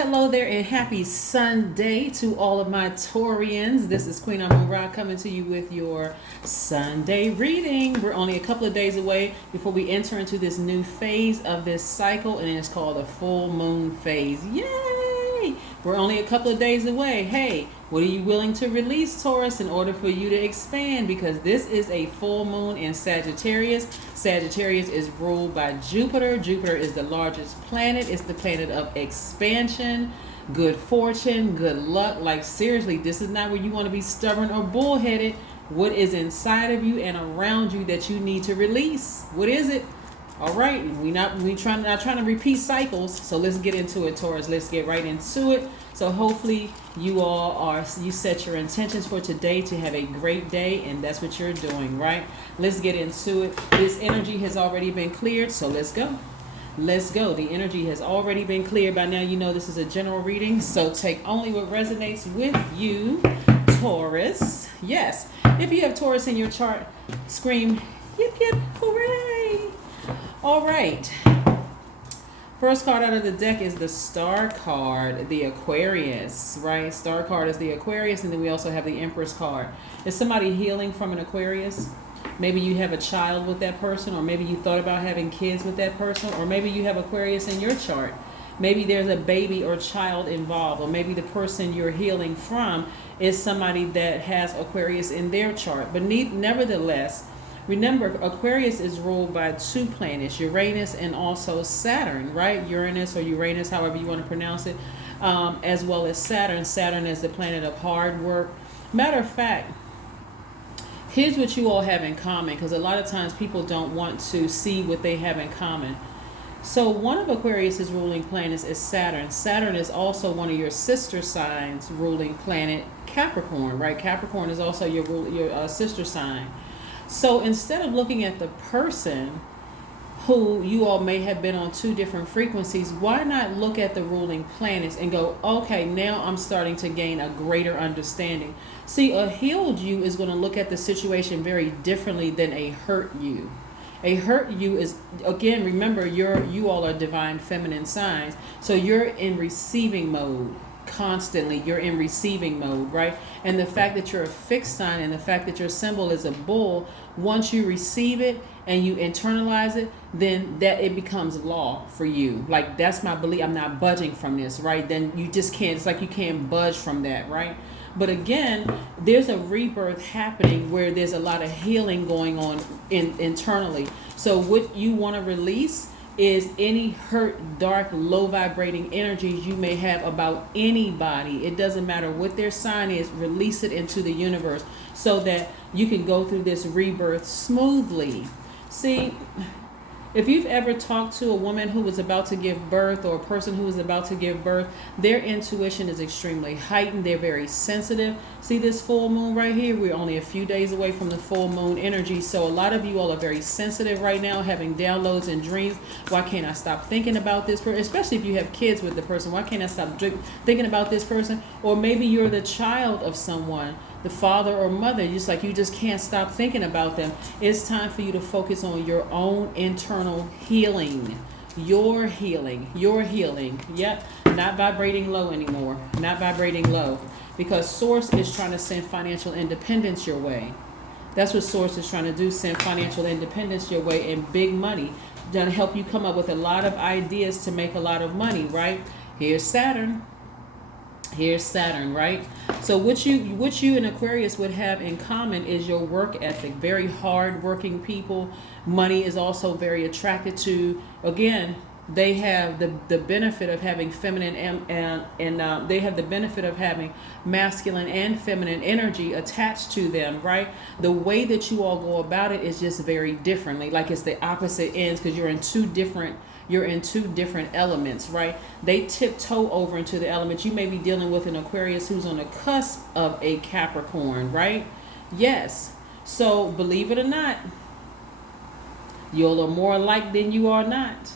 Hello there and happy Sunday to all of my Taurians. This is Queen Amun Ra coming to you with your Sunday reading. We're only a couple of days away before we enter into this new phase of this cycle, and it's called the full moon phase. Yay! We're only a couple of days away. Hey, what are you willing to release, Taurus, in order for you to expand? Because this is a full moon in Sagittarius. Sagittarius is ruled by Jupiter. Jupiter is the largest planet. It's the planet of expansion, good fortune, good luck. Like, seriously, this is not where you want to be stubborn or bullheaded. What is inside of you and around you that you need to release? What is it? All right, not trying to repeat cycles. So let's get into it, Taurus. Let's get right into it. So hopefully you set your intentions for today to have a great day, and that's what you're doing, right? Let's get into it. This energy has already been cleared, so let's go. Let's go. The energy has already been cleared. By now you know this is a general reading, so take only what resonates with you, Taurus. Yes, if you have Taurus in your chart, scream yip yip hooray. All right. First card out of the deck is the Star card, the Aquarius, right? Star card is the Aquarius, and then we also have the Empress card. Is somebody healing from an Aquarius? Maybe you have a child with that person, or maybe you thought about having kids with that person, or maybe you have Aquarius in your chart. Maybe there's a baby or child involved, or maybe the person you're healing from is somebody that has Aquarius in their chart. But nevertheless, remember, Aquarius is ruled by two planets, Uranus and also Saturn, right? Uranus or Uranus, however you want to pronounce it, as well as Saturn. Saturn is the planet of hard work. Matter of fact, here's what you all have in common, because a lot of times people don't want to see what they have in common. So one of Aquarius's ruling planets is Saturn. Saturn is also one of your sister signs' ruling planet, Capricorn, right? Capricorn is also your sister sign. So instead of looking at the person who you all may have been on two different frequencies, why not look at the ruling planets and go, okay, now I'm starting to gain a greater understanding. See, a healed you is going to look at the situation very differently than a hurt you. A hurt you is, again, remember, you all are divine feminine signs, so you're in receiving mode. Constantly you're in receiving mode, right? And the fact that you're a fixed sign and the fact that your symbol is a bull, once you receive it and you internalize it, then that it becomes law for you. Like, that's my belief, I'm not budging from this, right? Then you just can't, it's like you can't budge from that, right? But again, there's a rebirth happening where there's a lot of healing going on internally. So what you want to release is any hurt, dark, low vibrating energies you may have about anybody. It doesn't matter what their sign is, release it into the universe so that you can go through this rebirth smoothly. See, if you've ever talked to a woman who was about to give birth, or a person who is about to give birth, their intuition is extremely heightened. They're very sensitive. See this full moon right here? We're only a few days away from the full moon energy. So a lot of you all are very sensitive right now, having downloads and dreams. Why can't I stop thinking about this person? Especially if you have kids with the person. Why can't I stop thinking about this person? Or maybe you're the child of someone, the father or mother, you just can't stop thinking about them. It's time for you to focus on your own internal healing. Your healing. Yep. Not vibrating low anymore. Not vibrating low. Because Source is trying to send financial independence your way. That's what Source is trying to do, send financial independence your way and big money. Gonna help you come up with a lot of ideas to make a lot of money, right? Here's Saturn. Here's Saturn, right? So what you and Aquarius would have in common is your work ethic. Very hard working people. Money is also very attracted to. Again, they have the benefit of having feminine and they have the benefit of having masculine and feminine energy attached to them, right? The way that you all go about it is just very differently. Like, it's the opposite ends, because you're in two different elements, right? They tiptoe over into the elements. You may be dealing with an Aquarius who's on the cusp of a Capricorn, right? Yes. So believe it or not, you all are more alike than you are not.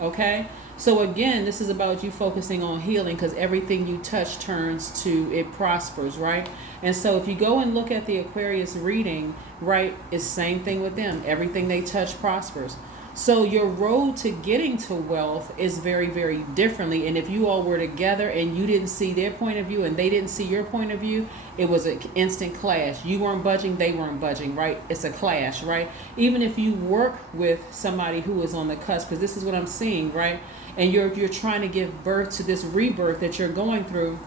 Okay? So again, this is about you focusing on healing, because everything you touch turns to, it prospers, right? And so if you go and look at the Aquarius reading, right, it's the same thing with them. Everything they touch prospers. So your road to getting to wealth is very, very differently. And if you all were together and you didn't see their point of view and they didn't see your point of view, it was an instant clash. You weren't budging, they weren't budging, right? It's a clash, right? Even if you work with somebody who is on the cusp, because this is what I'm seeing, right? And you're trying to give birth to this rebirth that you're going through.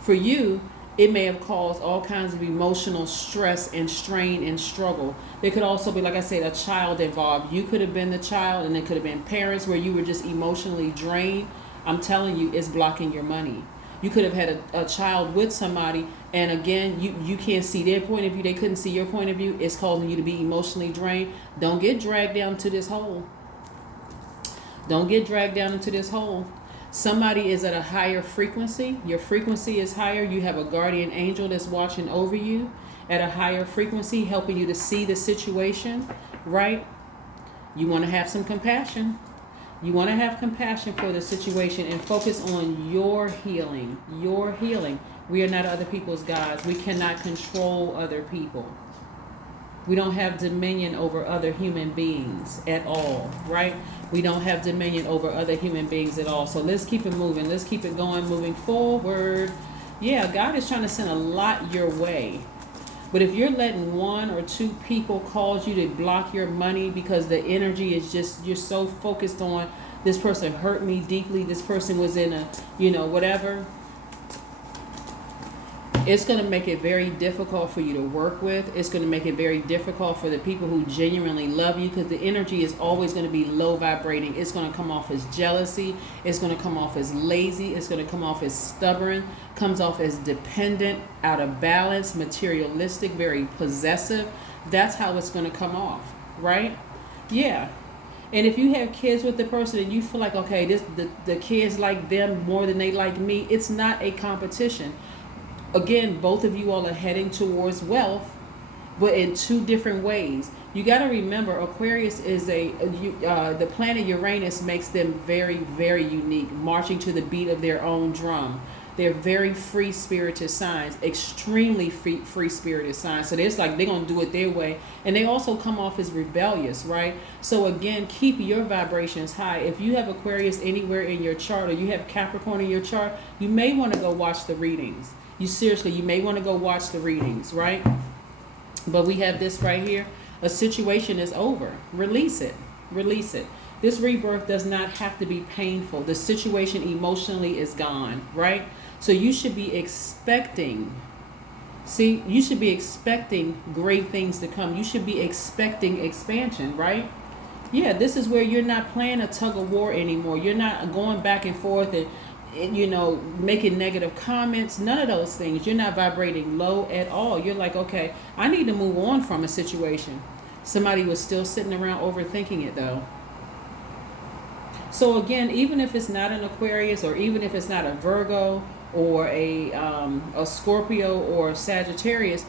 For you, it may have caused all kinds of emotional stress and strain and struggle. There could also be, like I said, a child involved. You could have been the child, and it could have been parents where you were just emotionally drained. I'm telling you, it's blocking your money. You could have had a child with somebody, and again, you can't see their point of view. They couldn't see your point of view. It's causing you to be emotionally drained. Don't get dragged down to this hole. Don't get dragged down into this hole. Somebody is at a higher frequency. Your frequency is higher. You have a guardian angel that's watching over you at a higher frequency, helping you to see the situation, right? You want to have some compassion. You want to have compassion for the situation and focus on your healing. Your healing. We are not other people's gods. We cannot control other people. We don't have dominion over other human beings at all, right? We don't have dominion over other human beings at all. So let's keep it moving. Let's keep it going, moving forward. Yeah, God is trying to send a lot your way. But if you're letting one or two people cause you to block your money because the energy is just, you're so focused on this person hurt me deeply, this person was in a, whatever. It's going to make it very difficult for you to work with. It's going to make it very difficult for the people who genuinely love you, because the energy is always going to be low vibrating. It's going to come off as jealousy. It's going to come off as lazy. It's going to come off as stubborn, comes off as dependent, out of balance, materialistic, very possessive. That's how it's going to come off, right? Yeah. And if you have kids with the person and you feel like, okay, the kids like them more than they like me, it's not a competition. Again, both of you all are heading towards wealth, but in two different ways. You got to remember, Aquarius is the planet Uranus makes them very, very unique, marching to the beat of their own drum. They're very free-spirited signs, extremely free-spirited signs. So it's like they're going to do it their way. And they also come off as rebellious, right? So again, keep your vibrations high. If you have Aquarius anywhere in your chart, or you have Capricorn in your chart, you may want to go watch the readings. You may want to go watch the readings, right? But we have this right here. A situation is over. Release it. Release it. This rebirth does not have to be painful. The situation emotionally is gone, right? So you should be expecting, you should be expecting great things to come. You should be expecting expansion, right? Yeah, this is where you're not playing a tug of war anymore. You're not going back and forth and making negative comments, none of those things. You're not vibrating low at all. You're like, okay, I need to move on from a situation. Somebody was still sitting around overthinking it though. So again, even if it's not an Aquarius, or even if it's not a Virgo or a Scorpio or a Sagittarius,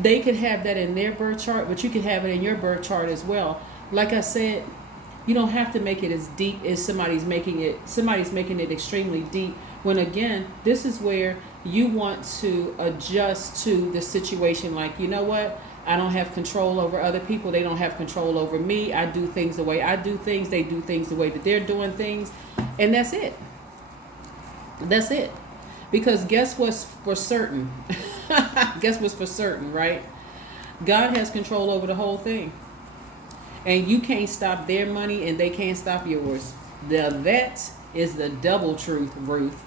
they could have that in their birth chart, but you could have it in your birth chart as well. Like I said, you don't have to make it as deep as somebody's making it. Somebody's making it extremely deep. When again, this is where you want to adjust to the situation. Like, you know what? I don't have control over other people. They don't have control over me. I do things the way I do things. They do things the way that they're doing things. And that's it. That's it. Because guess what's for certain? Guess what's for certain, right? God has control over the whole thing. And you can't stop their money and they can't stop yours. That is the double truth, Ruth.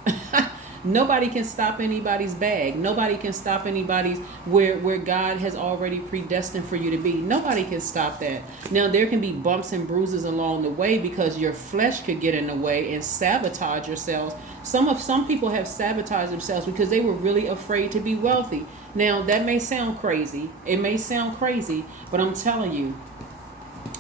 Nobody can stop anybody's bag. Nobody can stop anybody's where God has already predestined for you to be. Nobody can stop that. Now, there can be bumps and bruises along the way because your flesh could get in the way and sabotage yourselves. Some people have sabotaged themselves because they were really afraid to be wealthy. Now, that may sound crazy. It may sound crazy, but I'm telling you,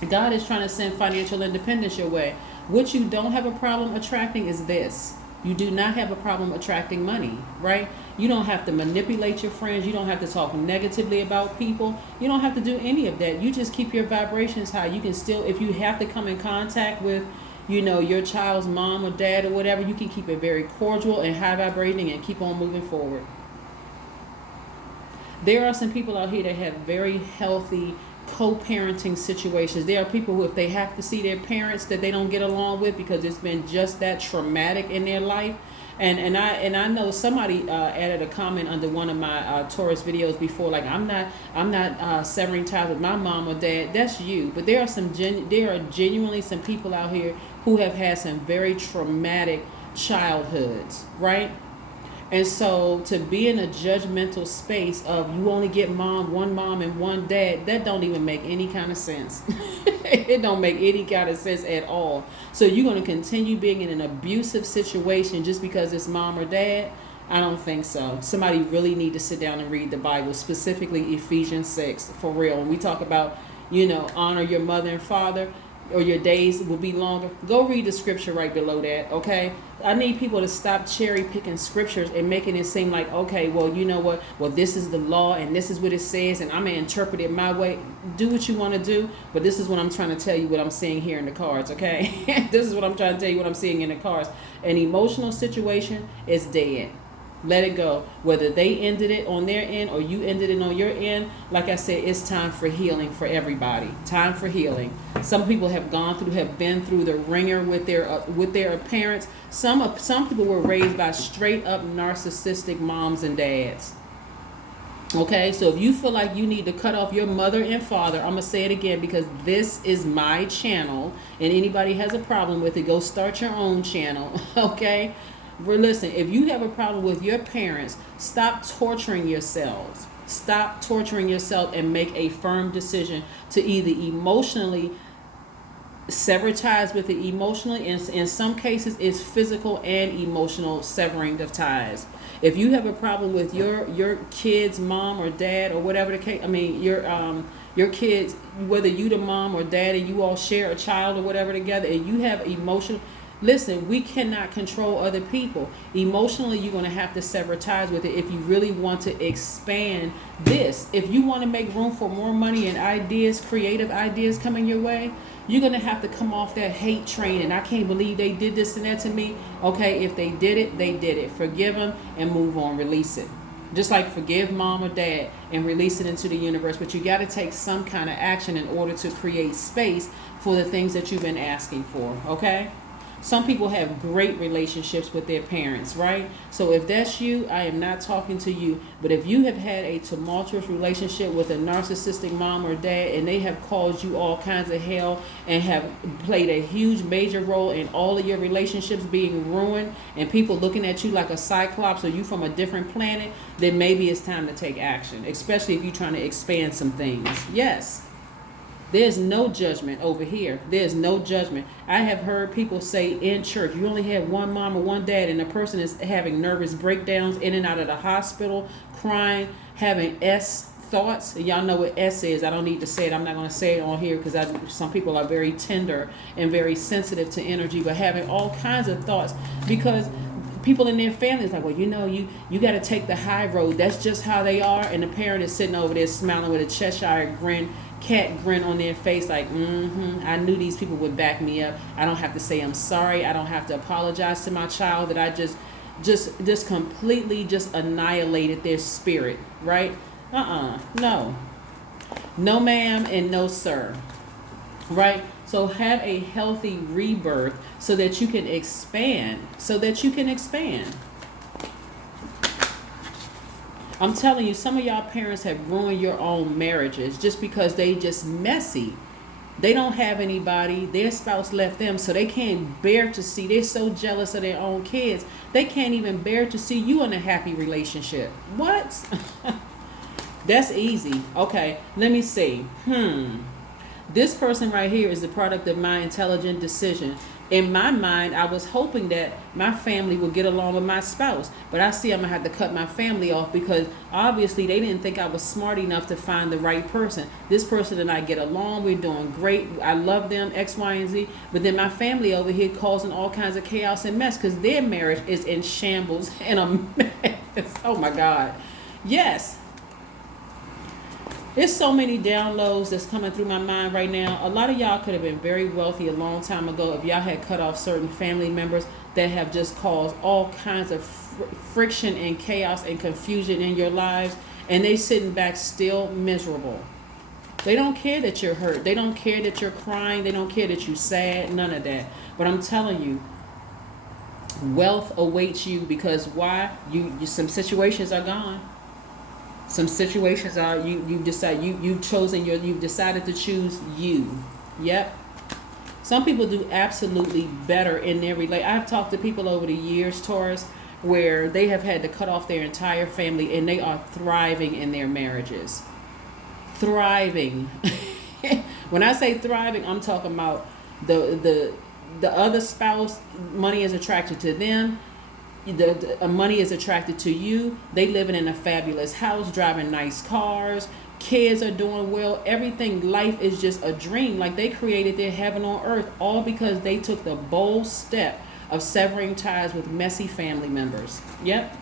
God is trying to send financial independence your way. What you don't have a problem attracting is this. You do not have a problem attracting money, right? You don't have to manipulate your friends. You don't have to talk negatively about people. You don't have to do any of that. You just keep your vibrations high. You can still, if you have to come in contact with, your child's mom or dad or whatever, you can keep it very cordial and high vibrating and keep on moving forward. There are some people out here that have very healthy co-parenting situations. There are people who, if they have to see their parents that they don't get along with because it's been just that traumatic in their life. And I know somebody added a comment under one of my Taurus videos before, like, I'm not severing ties with my mom or dad. That's you. But there are genuinely some people out here who have had some very traumatic childhoods, right? And so to be in a judgmental space of you only get one mom and one dad, that don't even make any kind of sense. It don't make any kind of sense at all. So you're going to continue being in an abusive situation just because it's mom or dad? I don't think so. Somebody really need to sit down and read the Bible, specifically Ephesians 6, for real. When we talk about, honor your mother and father, or your days will be longer. Go read the scripture right below that, okay? I need people to stop cherry picking scriptures and making it seem like, okay, well, you know what? Well, this is the law and this is what it says and I'm going to interpret it my way. Do what you want to do, but this is what I'm trying to tell you what I'm seeing here in the cards, okay? This is what I'm trying to tell you what I'm seeing in the cards. An emotional situation is dead. Let it go. Whether they ended it on their end or you ended it on your end, like I said, it's time for healing for everybody. Time for healing. Some people have been through the ringer with their parents. Some people were raised by straight up narcissistic moms and dads. Okay, so if you feel like you need to cut off your mother and father, I'm going to say it again because this is my channel and anybody has a problem with it, go start your own channel, okay? Listen, if you have a problem with your parents, stop torturing yourselves. Stop torturing yourself and make a firm decision to either emotionally sever ties with it emotionally. In some cases, it's physical and emotional severing of ties. If you have a problem with your kid's mom or dad or whatever the case, your kids, whether you the mom or dad and you all share a child or whatever together, and you have emotional. Listen, we cannot control other people. Emotionally, you're going to have to sever ties with it if you really want to expand this. If you want to make room for more money and ideas, creative ideas coming your way, you're going to have to come off that hate train. And I can't believe they did this and that to me. Okay, if they did it, they did it. Forgive them and move on. Release it. Just like forgive mom or dad and release it into the universe. But you got to take some kind of action in order to create space for the things that you've been asking for. Okay? Some people have great relationships with their parents, right? So if that's you, I am not talking to you. But if you have had a tumultuous relationship with a narcissistic mom or dad and they have caused you all kinds of hell and have played a huge major role in all of your relationships being ruined and people looking at you like a cyclops or you from a different planet, then maybe it's time to take action, especially if you're trying to expand some things. Yes. There's no judgment over here. There's no judgment. I have heard people say in church, you only have one mom or one dad, and the person is having nervous breakdowns in and out of the hospital, crying, having S thoughts. Y'all know what S is. I don't need to say it. I'm not going to say it on here because some people are very tender and very sensitive to energy, but having all kinds of thoughts because people in their families like, well, you got to take the high road. That's just how they are. And the parent is sitting over there smiling with a Cheshire cat grin on their face like, I knew these people would back me up. I don't have to say I'm sorry. I don't have to apologize to my child that I just completely just annihilated their spirit, right? No ma'am and no sir, right? So have a healthy rebirth so that you can expand, I'm telling you, some of y'all parents have ruined your own marriages just because they just messy. They don't have anybody. Their spouse left them, so they can't bear to see. They're so jealous of their own kids. They can't even bear to see you in a happy relationship. What? That's easy. Okay, let me see. This person right here is the product of my intelligent decision. In my mind, I was hoping that my family would get along with my spouse. But I see I'm going to have to cut my family off because obviously they didn't think I was smart enough to find the right person. This person and I get along. We're doing great. I love them, X, Y, and Z. But then my family over here causing all kinds of chaos and mess because their marriage is in shambles and a mess. Oh, my God. Yes. There's so many downloads that's coming through my mind right now. A lot of y'all could have been very wealthy a long time ago if y'all had cut off certain family members that have just caused all kinds of friction and chaos and confusion in your lives, and they sitting back still miserable. They don't care that you're hurt. They don't care that you're crying. They don't care that you're sad. None of that. But I'm telling you, wealth awaits you because why? You some situations are gone. Some situations are you decide you've chosen you've decided to choose you. Yep. Some people do absolutely better in their relate. I've talked to people over the years, Taurus, where they have had to cut off their entire family and they are thriving in their marriages. Thriving. When I say thriving, I'm talking about the other spouse. Money is attracted to them. The money is attracted to you. They living in a fabulous house, driving nice cars. Kids are doing well. Everything, life is just a dream. Like they created their heaven on earth, all because they took the bold step of severing ties with messy family members. Yep.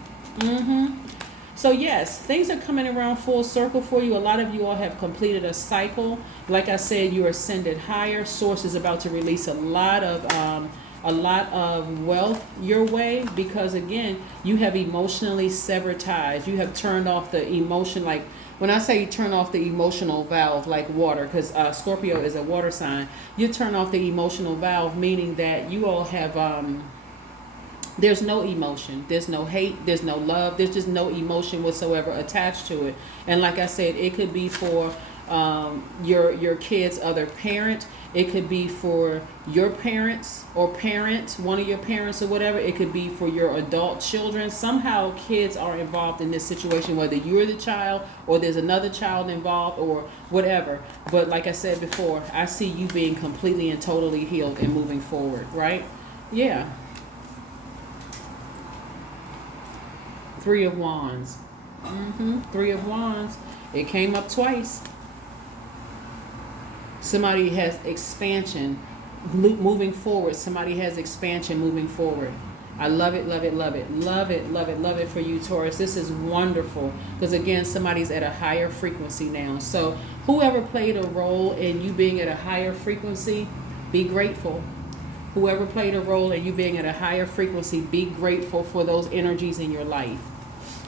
So yes, things are coming around full circle for you. A lot of you all have completed a cycle. Like I said, you are ascended higher. Source is about to release a lot of wealth your way because again, you have emotionally severed ties. You have turned off the emotion. Like when I say you turn off the emotional valve, like water, because Scorpio is a water sign, you turn off the emotional valve, meaning that you all have there's no emotion, there's no hate, there's no love, there's just no emotion whatsoever attached to it. And like I said, it could be for your kid's other parent. It could be for your parents or parent, one of your parents or whatever. It could be for your adult children. Somehow kids are involved in this situation, whether you're the child or there's another child involved or whatever. But like I said before, I see you being completely and totally healed and moving forward, right? Yeah. Three of Wands. Three of Wands. It came up twice. Somebody has expansion moving forward. Somebody has expansion moving forward. I love it, love it, love it. Love it, love it, love it for you, Taurus. This is wonderful because, again, somebody's at a higher frequency now. So whoever played a role in you being at a higher frequency, be grateful. Whoever played a role in you being at a higher frequency, be grateful for those energies in your life.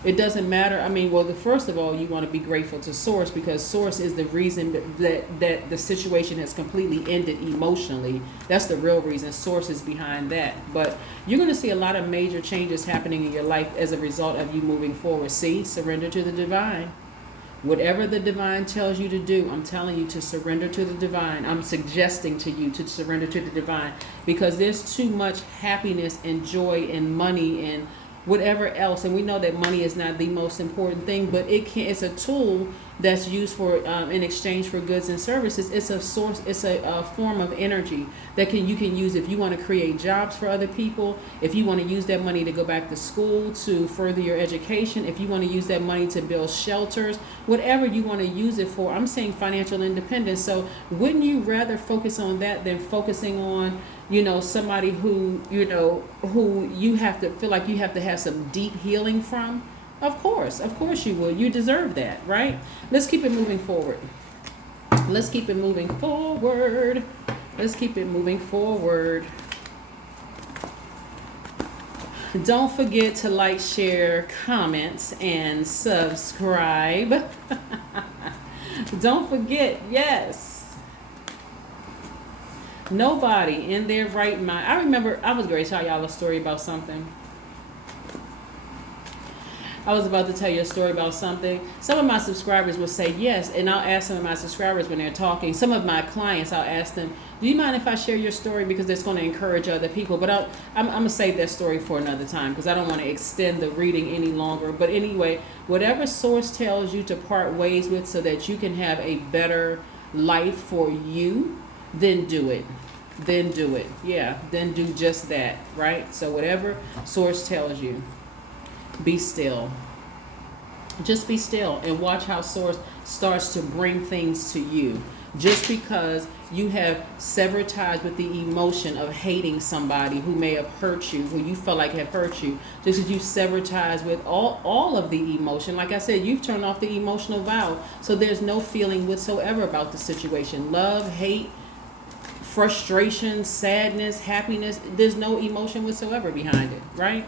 It doesn't matter. I mean, well, first of all, you want to be grateful to Source because Source is the reason that the situation has completely ended emotionally. That's the real reason. Source is behind that. But you're going to see a lot of major changes happening in your life as a result of you moving forward. See, surrender to the divine. Whatever the divine tells you to do, I'm telling you to surrender to the divine. I'm suggesting to you to surrender to the divine because there's too much happiness and joy and money and whatever else, and we know that money is not the most important thing, but it's a tool that's used for in exchange for goods and services. It's a source, it's a form of energy that you can use if you want to create jobs for other people, if you want to use that money to go back to school to further your education, if you want to use that money to build shelters, whatever you want to use it for. I'm saying financial independence. So wouldn't you rather focus on that than focusing on somebody who you have to feel like you have to have some deep healing from? Of course you will. You deserve that, right? Let's keep it moving forward. Let's keep it moving forward. Let's keep it moving forward. Don't forget to like, share, comments, and subscribe. Don't forget, yes. Nobody in their right mind. I remember I was going to tell y'all a story about something. I was about to tell you a story about something. Some of my subscribers will say yes, and I'll ask some of my subscribers when they're talking. Some of my clients, I'll ask them, do you mind if I share your story? Because it's going to encourage other people. But I'm going to save that story for another time because I don't want to extend the reading any longer. But anyway, whatever source tells you to part ways with so that you can have a better life for you, then do it. Then do it. Yeah, then do just that, right? So whatever source tells you. Be still. Just be still and watch how source starts to bring things to you. Just because you have severed ties with the emotion of hating somebody who may have hurt you, who you felt like have hurt you, just as you severed ties with all of the emotion. Like I said, you've turned off the emotional valve. So there's no feeling whatsoever about the situation. Love, hate, frustration, sadness, happiness. There's no emotion whatsoever behind it, right?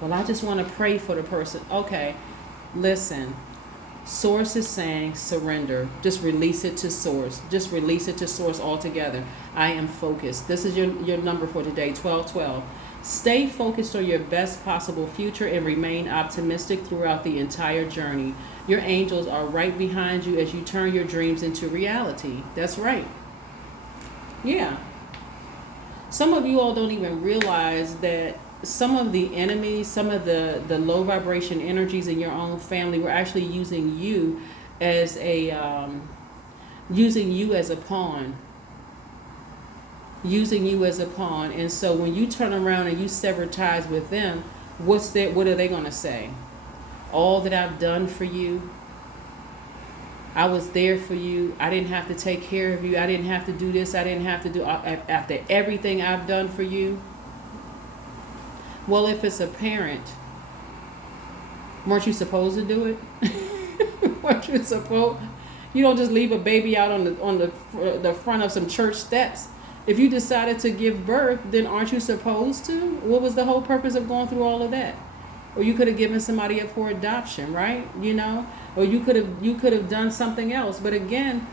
Well, I just want to pray for the person. Okay, listen. Source is saying surrender. Just release it to source. Just release it to source altogether. I am focused. This is your number for today, 1212. Stay focused on your best possible future and remain optimistic throughout the entire journey. Your angels are right behind you as you turn your dreams into reality. That's right. Yeah. Some of you all don't even realize that some of the enemies, some of the low vibration energies in your own family were actually using you as a pawn. Using you as a pawn. And so when you turn around and you sever ties with them, what are they going to say? All that I've done for you, I was there for you, I didn't have to take care of you, I didn't have to do this, I didn't have to do, after everything I've done for you. Well, if it's a parent, weren't you supposed to do it? Weren't you supposed? You don't just leave a baby out on the front of some church steps. If you decided to give birth, then aren't you supposed to? What was the whole purpose of going through all of that? Or you could have given somebody up for adoption, right? You know, or you could have done something else. But again,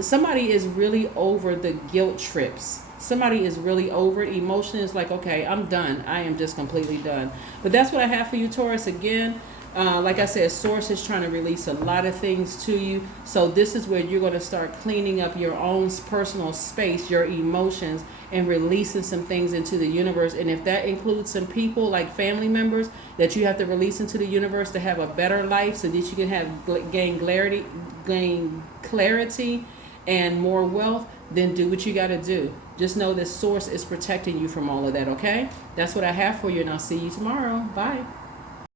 somebody is really over the guilt trips. Somebody is really over it. Emotion is like, okay, I'm done. I am just completely done. But that's what I have for you, Taurus. Again, like I said, Source is trying to release a lot of things to you. So this is where you're going to start cleaning up your own personal space, your emotions, and releasing some things into the universe. And if that includes some people like family members that you have to release into the universe to have a better life so that you can have gain clarity and more wealth, then do what you got to do. Just know that Source is protecting you from all of that, okay? That's what I have for you, and I'll see you tomorrow. Bye.